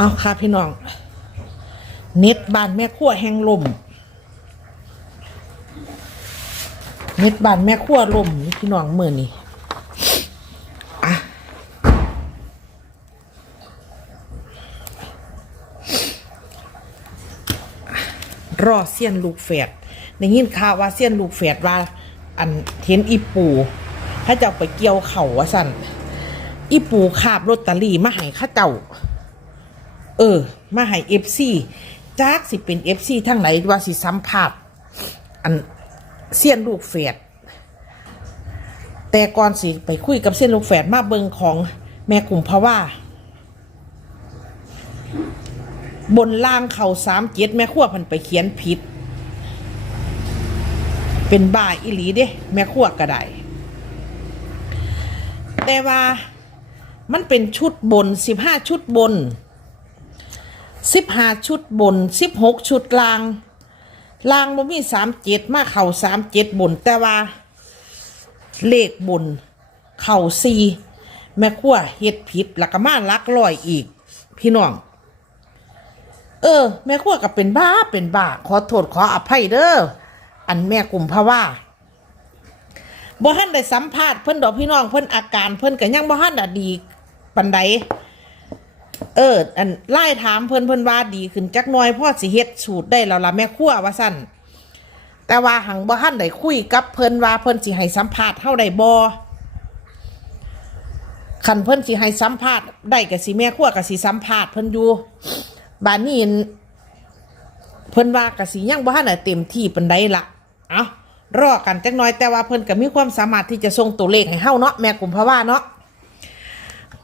เอาค่ะพี่น้อง เน็ตบ้านแม่ขั้วแห่งลมเน็ตบ้านแม่ขั้วลมพี่น้องเมื่อนี่อะรอเสี้ยนลูกแฝดในยินข่าวว่าเสี้ยนลูกแฝดว่า อันเห็นอีปูถ้าจะเอาไปเกี่ยวเข่าว่าสั่นอีปูคาบลอตเตอรี่มาให้เข้าเจ้า เออ มาให้เอฟซีจากสิเป็นเอฟซีทั้งไหนว่าสิสัมผัสอันเสี้ยนลูกแฝดแต่ก่อนสิไปคุยกับเส้ยนลูกแฝดมาเบิงของแม่กลุ่มเพราะว่า บนล่างเข่าสามเจ็ดแม่ขั้วพันไปเขียนผิด เป็นบ่ายอิหลีเด้ แม่ขั้วก็ได้แต่ว่ามันเป็นชุดบนสิบห้าชุดบน สิบห้าชุดบนสิบหกชุดลางลางบ่มีสามเจ็ดมาเข่าสามเจ็ดบน แต่ว่า เลขบน เข่าซีแม่ขั้วเฮ็ดผิดแล้วก็มาลักลอยอีก พี่น้อง เออ แม่ขั้วก็เป็นบ้าเป็นบ้า ขอโทษขออภัยเด้ออันแม่กลุ่มพะว่าบ่ทันได้สัมภาษณ์เพิ่นดอกพี่น้องเพิ่นอาการเพิ่นก็ยังบ่ทันได้ดีปานใด เออ อันไล่ถามเพิ่นเพิ่นว่าดีขึ้นจักหน่อยพ่อสิเฮ็ดสูตรได้แล้วล่ะแม่ครัวว่าซั่นแต่ว่าหังบ่ทันได้คุยกับเพิ่นว่าเพิ่นสิให้สัมภาษณ์เฮาได้บ่คันเพิ่นสิให้สัมภาษณ์ได้ก็สิแม่ครัวก็สิสัมภาษณ์เพิ่นอยู่บาดนี้เพิ่นว่าก็สิยังบ่ทันได้เต็มที่ปานใดล่ะเอ้ารอกันจักหน่อยแต่ว่าเพิ่นก็มีความสามารถที่จะส่งตัวเลขให้เฮาเนาะแม่กุมภาวะเนาะ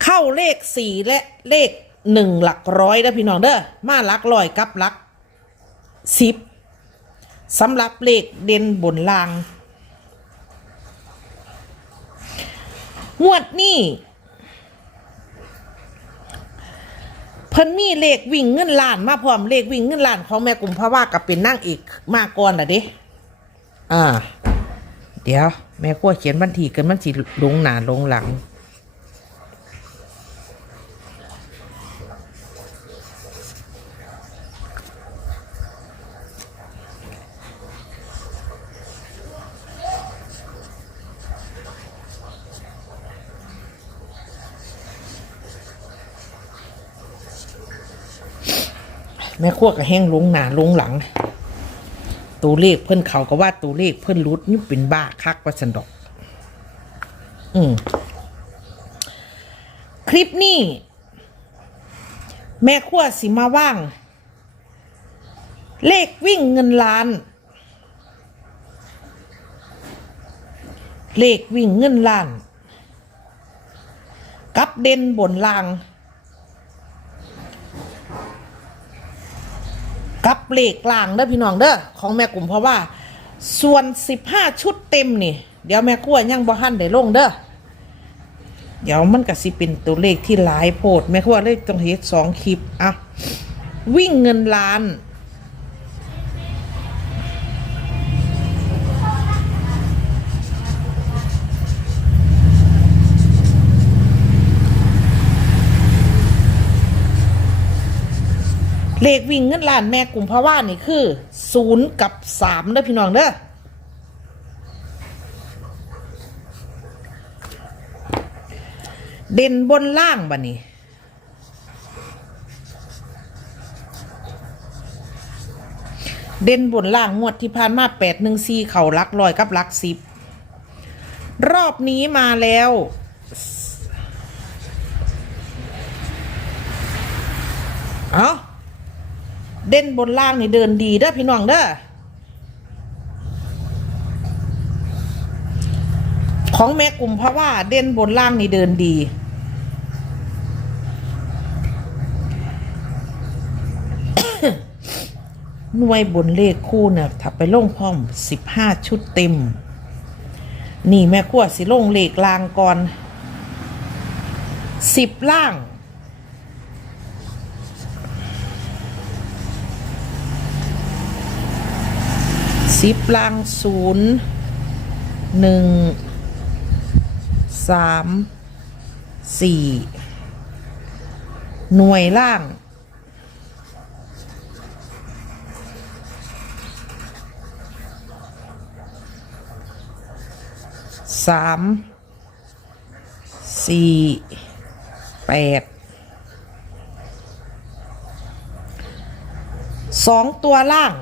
เข้าเลขสี่และเลข หนึ่งหลักร้อยนะพี่น้องเด้อมาหลักร้อยกับหลักสิบสำหรับเลขเด่นบนล่าง งวดนี้เพิ่นมีเลขวิ่งเงินล้านมาพร้อมเลขวิ่งเงินล้านของแม่กลุ่มพระว่ากับเป็นนั่งอีกมาก่อนล่ะเด้อ่า เดี๋ยว แม่กลัวเขียนบันทีเกินมันสิลงหนาลงหลัง แม่ขั้วกับแห้งลงหนาลงหลัง ตัวเลขเพิ่อนเขาก็ว่าตัวเลขเพิ่อนรุดนี่เป็นบ้าคักว่าสันดอก อืมคลิปนี้ แม่ขั้วสิมาว่าง เลขวิ่งเงินล้าน เลขวิ่งเงินล้าน กับเด่นบนล่าง กับเลขกลางเด้อพี่น้องเด้อของแม่กลุ่มเพราะว่า ส่วน15ชุดเต็มนี่ เดี๋ยวแม่กล้วยยังบ่หันได้ลงเด้อเดี๋ยวมันก็สิเป็นตัวเลขที่หลายโพดแม่กล้วยเลขต้องเฮ็ดสองคลิปอะวิ่งเงินล้าน เลขวิ่งเงินล้านแม่กลุ่มพะว่านี่คือศูนย์กับสามเด้อพี่น้องเด้อเด่นบนล่างบ่นี่เด่นบนล่างงวดที่ผ่านมาแปดหนึ่งสี่เข่าลักลอยกับลักสิบรอบนี้มาแล้วเอา เด่นบนล่างนี่เดินดีเด้อพี่น้องเด้อของแม่กลุ่มเพราะว่าเด่นบนล่างนี่เดินดี หน่วยบนเลขคู่เนี่ยถ้าไปลงพร้อมสิบห้าชุดเต็ม นี่แม่ขั้วสิลงเลขลางก่อนสิบล่าง สิบล่างศูนย์หนึ่งสามสี่หน่วยล่างสามสี่แปดสองตัวล่าง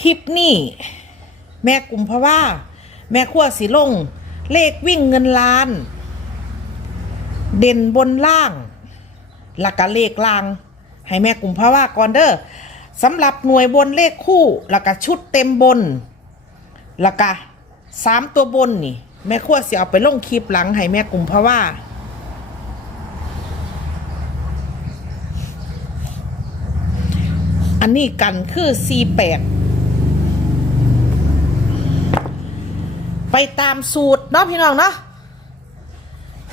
คลิปนี้ แม่กลุ่มเพราะว่า แม่ขั้วสีลง เลขวิ่งเงินล้าน เด่นบนล่างหลักกะเลขล่าง ให้แม่กลุ่มเพราะว่าก่อนเด้อสำหรับหน่วยบนเลขคู่หลักกะชุดเต็มบนหลักกะสามตัวบนนี่ แม่ขั้วสิเอาไปลงคลิปหลังให้แม่กลุ่มเพราะว่าอันนี้กันคือ C8 ไปตามสูตรเนาะพี่น้องเนาะ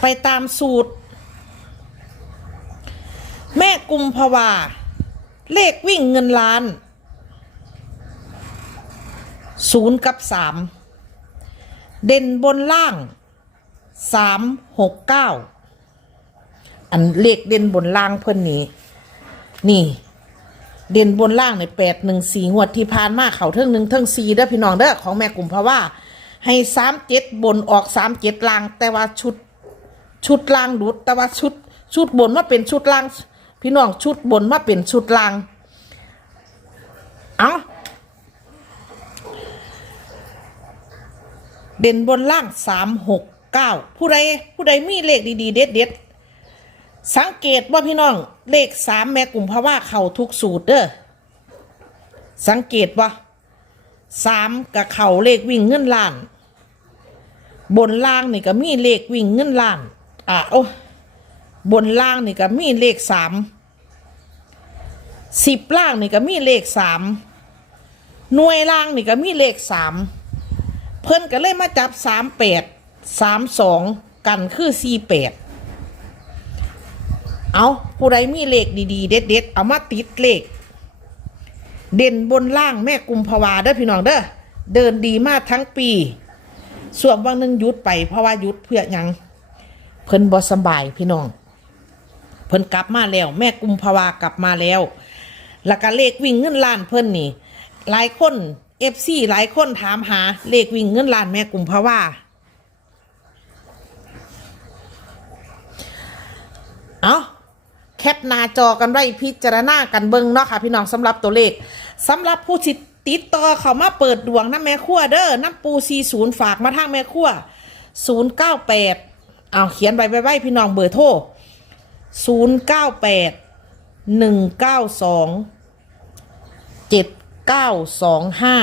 ไปตามสูตร แม่กุมภาวา เลขวิ่งเงินล้านศูนย์กับสามเด่นบนล่างสามหกเก้าอันเลขเด่นบนล่างเพื่อนนี้ นี่ เด่นบนล่างในแปดหนึ่งสี่งวดที่ผ่านมาเขาเทิงหนึ่งเทิงสี่เด้อพี่น้องเด้อของแม่กลุ่มเพราะว่า ให้สามเจ็ดบนออกสามเจ็ดล่าง แต่ว่าชุด ชุดล่างหลุด แต่ว่าชุด ชุดบนมาเป็นชุดล่าง พี่น้องชุดบนมาเป็นชุดล่าง เอาเด่นบนล่างสามหกเก้าผู้ใดผู้ใดมีเลขดีๆ เด็ดเด็ดๆสังเกตว่าพี่น้องเลขสามแม่กลุ่มภาวะเข่าทุกสูตรเด้อสังเกตว่าสามกับเข่าเลขวิ่งเงินล้าน บนล่างนี่ก็มีเลขวิ่งเงินล้าน อะโอ้บนล่างนี่ก็มีเลขสามสิบล่างนี่ก็มีเลขสามหน่วยล่างนี่ก็มีเลขสามเพิ่นก็เลยมาจับสามแปดสามสองกันคือสี่แปดเอาผู้ใดมีเลขดีๆ เด็ดๆเอามาติดเลข เด่นบนล่างแม่กุมภาวาเด้อพี่น้องเด้อเดินดีมากทั้งปี ส่วนบางหนึงยุดไปเพราะว่ายุดเพื่อยังเพิ่นบ่สบายพี่น้อง เพิ่นกลับมาแล้ว แม่กุมภาวากลับมาแล้วแล้วก็เลขวิ่งเงินล้านเพิ่นนี่ หลายคนเอฟซีหลายคนถามหา เลขวิ่งเงินล้านแม่กุมภาวาเอาแคปหน้าจอกันไว้พิจารณากันเบิ่งเนาะค่ะ พี่น้องสำหรับตัวเลขสำหรับผู้ที่ ติดต่อเขามาเปิดดวงน้ำแม่ขั้วเด้อน้ำปู40ฝากมาทางแม่ขั้ว098เก้าแปดเอาเขียนไว้ไว้ไว้พี่น้องเบอร์โทร098 192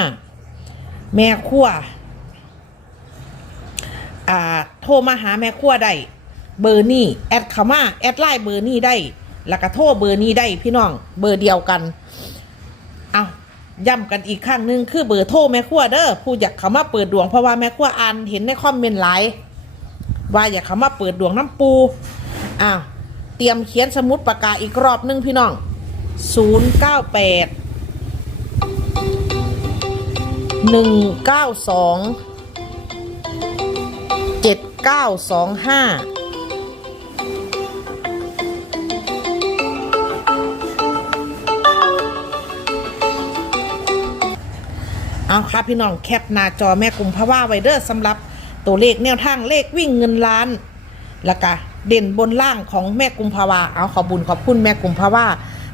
7925แม่ขั้วอ่าโทรมาหาแม่ขั้วได้เบอร์นี่แอดเขามาแอดไลน์เบอร์นี่ได้แล้วก็โทรเบอร์นี้ได้พี่น้องเบอร์เดียวกัน ย้ำกันอีกครั้งหนึ่งคือเบอร์โทรแม่ขั้วเด้อผู้อยากเข้ามาเปิดดวงเพราะว่าแม่ขั้วอ่านเห็นในคอมเมนต์หลายว่าอยากเข้ามาเปิดดวงน้ำปูอ้าวเตรียมเขียนสมุดปากกาอีกรอบหนึงพี่น้อง 098 192 7925 เอาครับพี่น้องแคปหน้าจอแม่กลุ่มพะว่าไวเดอร์สำหรับตัวเลขแนวทางเลขวิ่งเงินล้านแล้วก็เด่นบนล่างของแม่กุมภาวาเอาขอบุญขอบคุณแม่กุมภาวา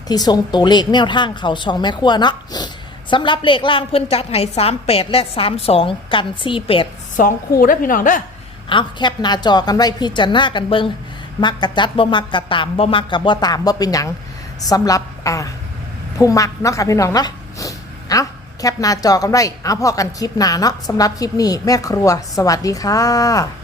ที่ทรงตัวเลขแนวทางเขาช่องแม่ครัวเนาะสำหรับเลขล่างเพิ่นจัดให้สามแปดและสามสองกันสี่แปดสองคู่เด้อพี่น้องเด้อเอาแคปหน้าจอกันไว้พิจารณากันเบิงมักกะจัดบ่มักกะตามบ่มักกะบ่ตามบ่เป็นหยังสำหรับอ่าผู้มักเนาะค่ะพี่น้องเนาะเอา แคปหน้าจอกันไว้เอาพอกันคลิปหน้าเนาะสำหรับคลิปนี้แม่ครัว สวัสดีค่ะ